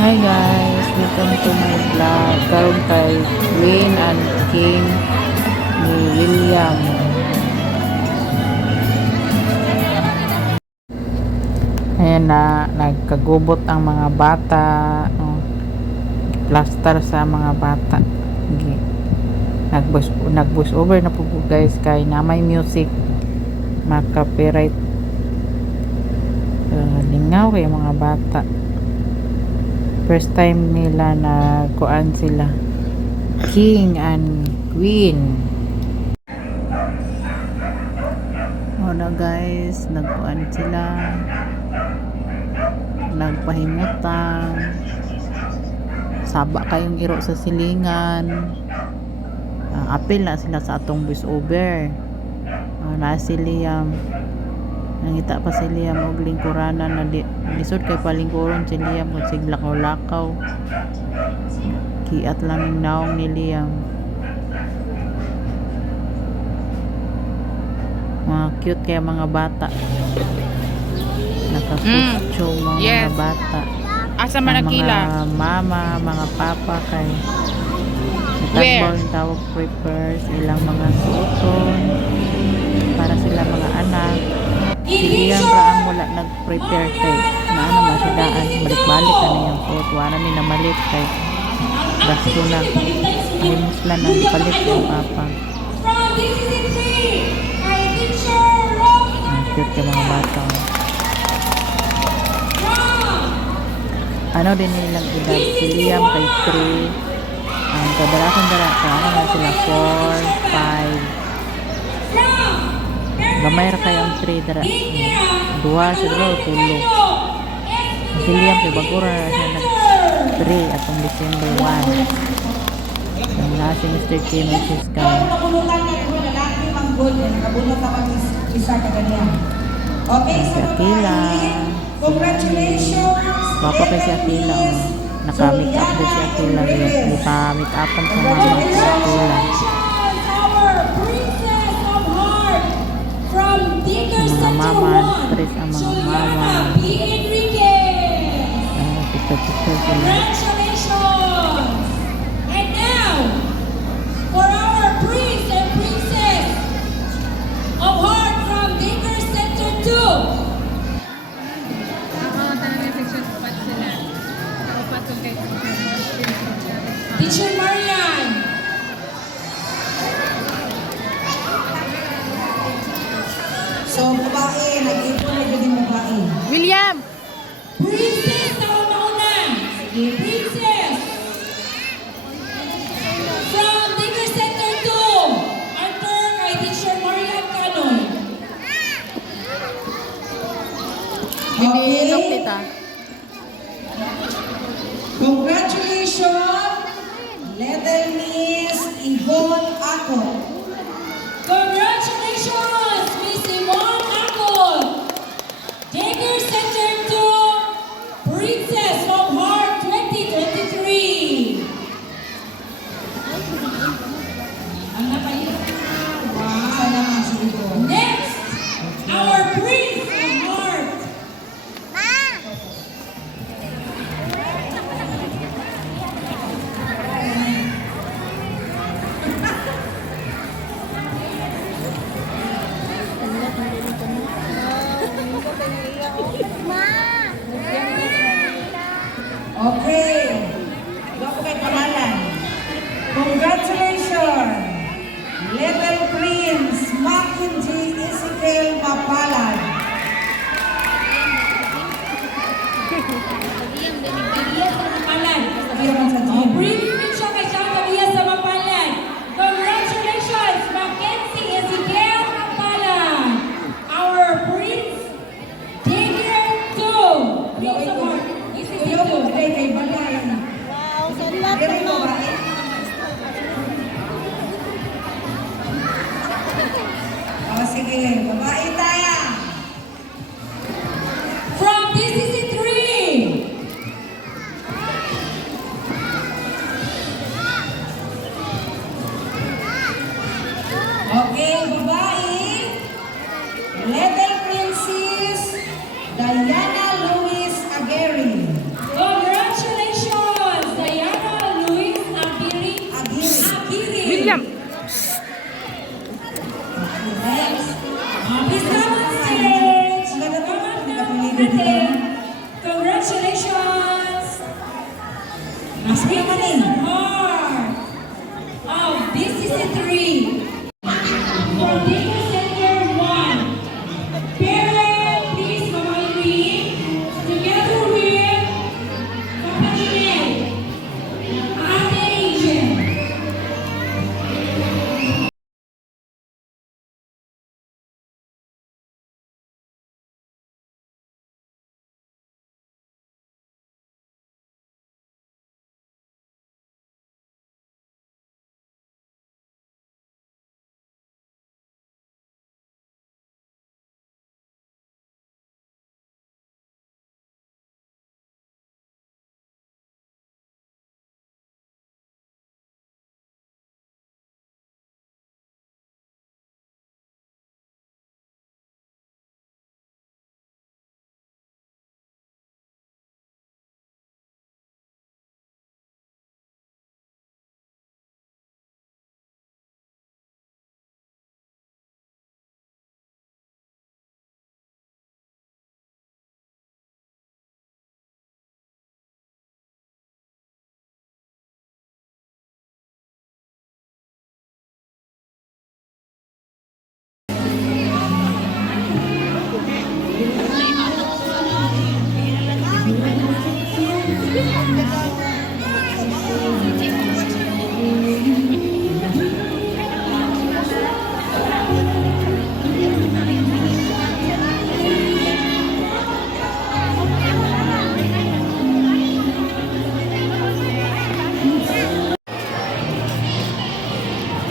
Hi guys, welcome to my vlog. Karon kay Queen and King ni William. Ayan na, nagkagubot ang mga bata. Plaster sa mga bata. Nag-voice over na po guys kay na may music. Copyright. Lingaw kay mga bata. First time nila na kuan sila. King and Queen. Na guys, nagkuan sila. Nagpahimutang. Saba kayong iro sa silingan. Apil na sila sa atong voice over. Na si Liam. Nangita pa si Liam og lingkuranan na lisod kay palingkuron si Liam kung siglakaw-lakaw. Kiat lang yung naong ni Liam. Mga cute kaya mga bata. Nakakustyo mga bata. Asa Manakila? Mga mama, mga papa kay tagbaw yung tawag preppers, ilang mga suoton para sila mga anak. Si Liam raang wala nag-prepare kay na ano masidaan balik-balik na yung suot wala ni na malit kay gasto na himos lang ang palit yung papa. Cute yung mga bata. Ano din nilang edad si Liam kay 3 ang kadalasan dala ka ano na sila 4, 5 gamay ra kayo ang 3 dara 2 siguro tulo si Liam kay bagura na siya nag 3 atong December 1 ang na si Mr. Kim and Sis Kai si Akila Papa kay si Akila naka-make up din si Akila naka-make upan sa mama si Akila mga mama stress ang mga mama picture sila. And now for our prince and princess of heart from Baker Center 2. Teacher Marian. So, babae, nag-ipon na din babae. William! Princess na una-una. Sige, princess. From Baker Center 2. Arthur kay Teacher Marian Canoy. Binilok kita. Congratulations, Little Miss Yvonne Ako. Congratulations, Miss Yvonne Acol. Baker Center 2, Princess of Heart 2023. Ang napahirap. Wow. Sana naman si Yvonne. Next, our Prince of Heart. Okay. Bago kay pangalan. Congratulations, Little Prince Mackenzie Ezekiel Mapalan. Tobias sa Mapalan. Sabihan sa Oh, team. briefing siya kay Siyang Tobias sa Mapalan. Congratulations, Mackenzie Ezekiel Mapalan. Our Prince, Daniel 2. Prince of Heart. This is Kuya mo, it. kay Balay. Pero yung babae. O, sige. Babae tayo. From DCC 3. Mas Princess of Heart of DCC3. For Dickinson Center 1, parent, please, Mama Irene, together with Papa Janelle, Ate Angel.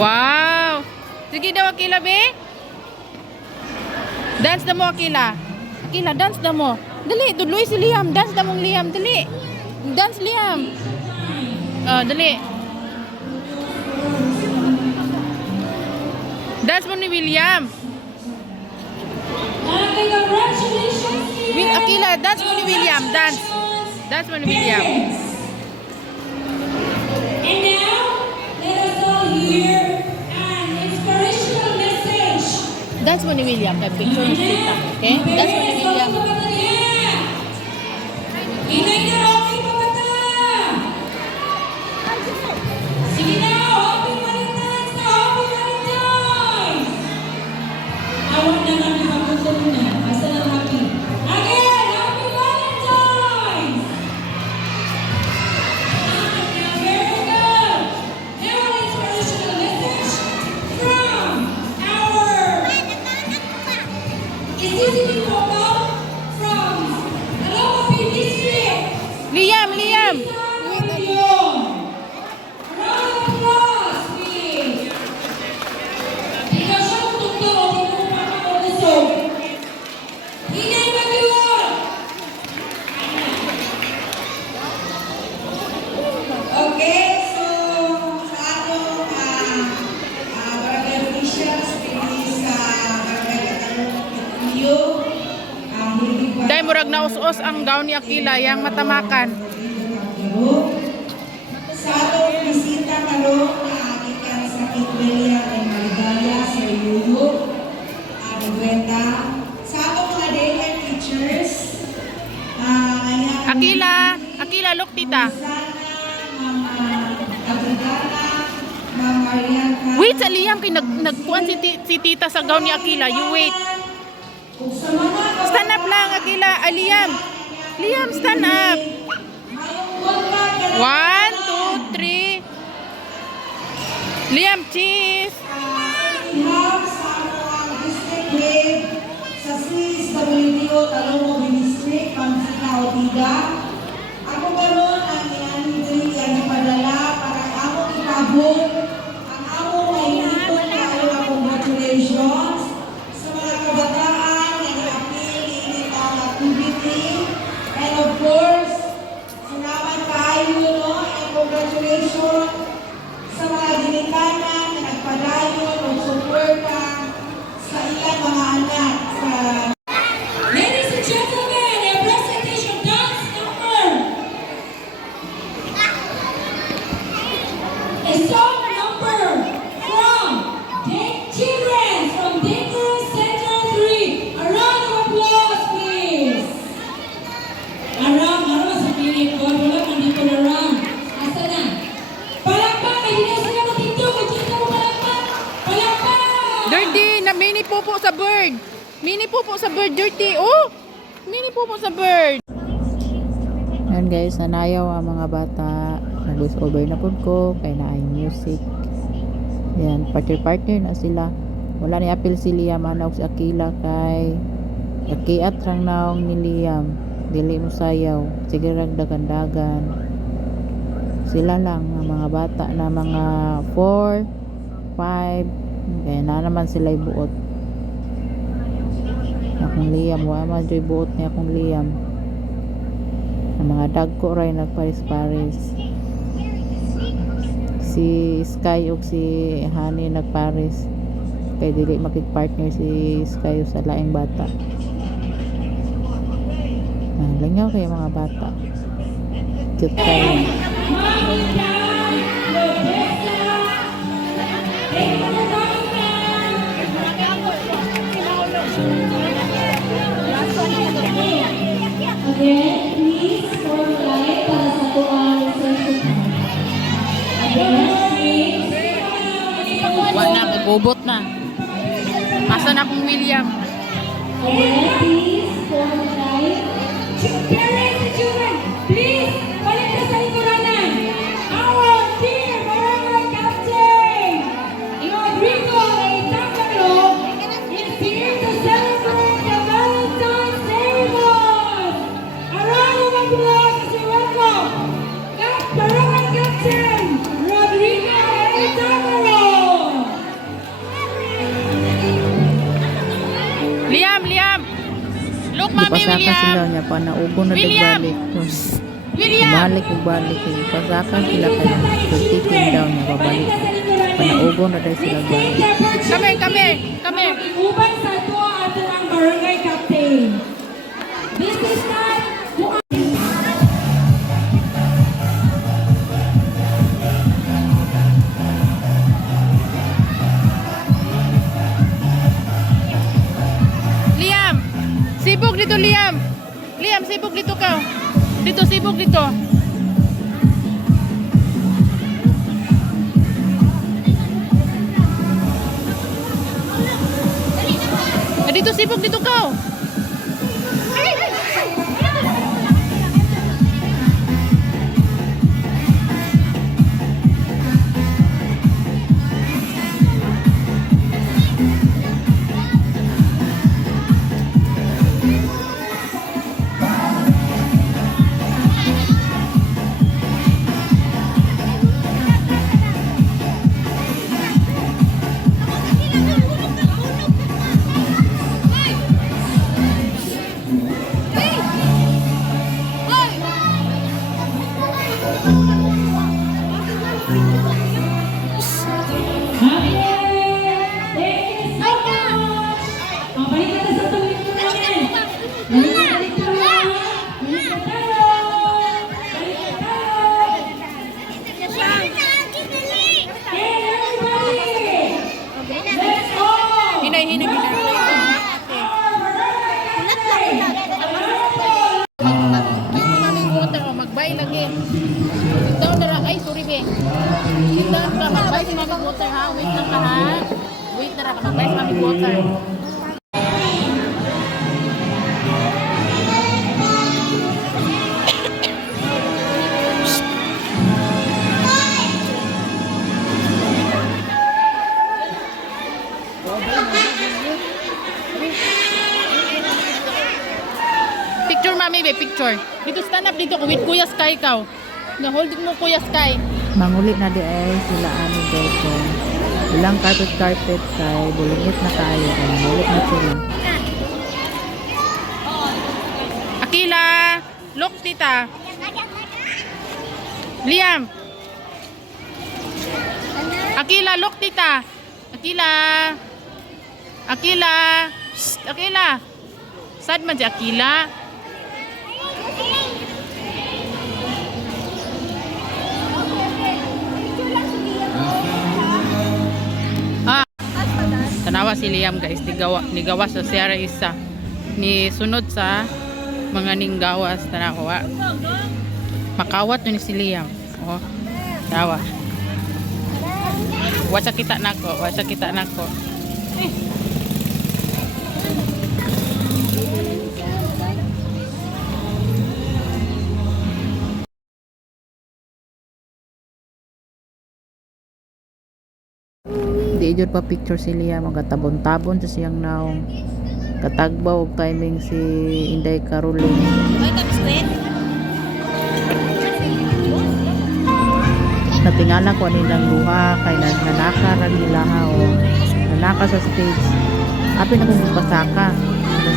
Wow! Sige daw, Akila, be. Dance na mo, Akila. Akila, dance na mo. Dali, tuloy si Liam. Dance na mong Liam. Dali. Dance, Liam. Oh, dali. Dance mo ni William. Okay, congratulations, dear. Akila, dance mo ni William. Dance. Dance mo ni William. And now, let us all hear an inspirational message. Dance mo ni William. Kaya picture ni Tita. Okay? Dance mo ni William. Inay na okay pa ba ta? Sige na, happy Valentine's na happy Valentine's! Awag na kami pagpunta na. Basta lang happy. Again, happy Valentine's! Now, very good. Now, an inspirational message from our Isisipin Popol from Caloocan District. Liam, Liam. Round of applause, please. Ikaw siya tutugtog o tinupa ka o lusog. Hinay mag-iwan. Okay, so sa atong barangay officials, pili sa barangay Katalunyo, hindi ba Dahil murag naus-us ang gown ni Akila, yang matamakan. sa atong bisita kalong na ikan sa Kitbelia and Maligaya sa Yuyo, Argueta, sa atong mga daycare teachers, Akila, look, Tita. Wait, sa Liam, kay nagkuhan si Tita sa gown ni Akila. You wait. Stand up lang, Akila. Liam. Liam, stand up. 1, 2, 3. Liam, cheese. Sa CSWDO Talongo District, Pansika Otiga. Ako karon ang iyanidri ang ipadala para among ipabot ang among mahinitong kayo na congratulations sa mga kabataan na i-appeal ni ang activity. And of course, salamat tayo, no? And congratulations sa mga ginikanan na nagpadayon o suporta sa ilang mga anak sa Ladies and gentlemen, a presentation dance number. A song number from children from Dickinson Center 3. A round of applause, please. Aram sa pilit ko. Wala man dito na round. Mini pupo sa bird, dirty. Oh! Mini pupo sa bird. Ayan guys, nanayaw ang mga bata. Nag-voice over na po ko. Kaya na ay music. Ayan, partner na sila. Wala ni apil si Liam. Anak si Akila kay Akiat rang naong ni Liam. Dili mo sayaw. Sige rang dagan-dagan. Sila lang ang mga bata na mga 4, 5. Kaya na naman sila buot. Akong Liam. Wala man dyo'y buot ni akong Liam. Ang mga dagko ray nagparis-paris. Si Sky ug si Honey nagparis. Kaya dili makipag-partner si Sky sa laing bata. Langaw kayo mga bata. Cute kayo. Again, please form line para sa tuwang session. Again, please. Wa na, magubot na. Asa na akong William? Again, please form line. Parents and children, please, balik na sa lingkuranan. Our dear barangay captain, Rodrigo Itacalo, is here to celebrate the Valentine's Day with us. A round of applause as we welcome Barangay Captain Rodrigo Itacalo. Liam! Look, Mami Ipasaka sila William! niya pa na ubo na William! nagbalik. William! Balik. Ipasaka sila pa na. Titin daw niya babalik. Panaubo na dahil sila balik. Come here! Uban sa to ato ang barangay captain. This is not Liam! Sibog dito, Liam! Liam, sibog dito ka. Dito, sibog dito. Dito, sibog dito ka. Magbay lagi. Sit down na ra. Ay, sorry be. Sit down ka. Magbay si Mami Water ha. Wait lang ka ha. Wait na ra ka. Magbay si Mami Water. Picture Mami be, picture. Dito stand up dito with Kuya Sky ka. Na-hold mo Kuya Sky. Manguli na di ay sila ano dito. Ilang carpet kay bulingit na tayo. Mangulit na sila. Akila, look tita. Liam. Akila, look tita. Akila. Akila. Shh, Akila. Sad man si Akila. Tanawa si Liam guys, nigawa sa Sierra isa. Ni sunod sa mga ninggawas tanawa. Makawat ni si Liam. Oh. Tawa. Wasa kita nako. Di jud pa picture si Liam, magatabon-tabon sa siyang naong. Katagbaw og timing si Inday Caroline. Natingala ko nilang luha kay nanaka ra nila ha o nanaka sa stage. Api na kung pasaka.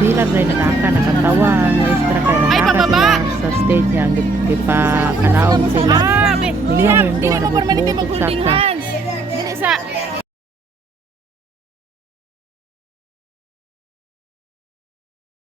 Sila rin nanaka nakatawa ang extra kay nanaka sila sa stage niya gipakanaog sila. Liam, yung dili duha mo permanente nagbubuhok mag-holding saka. hands. Dili sa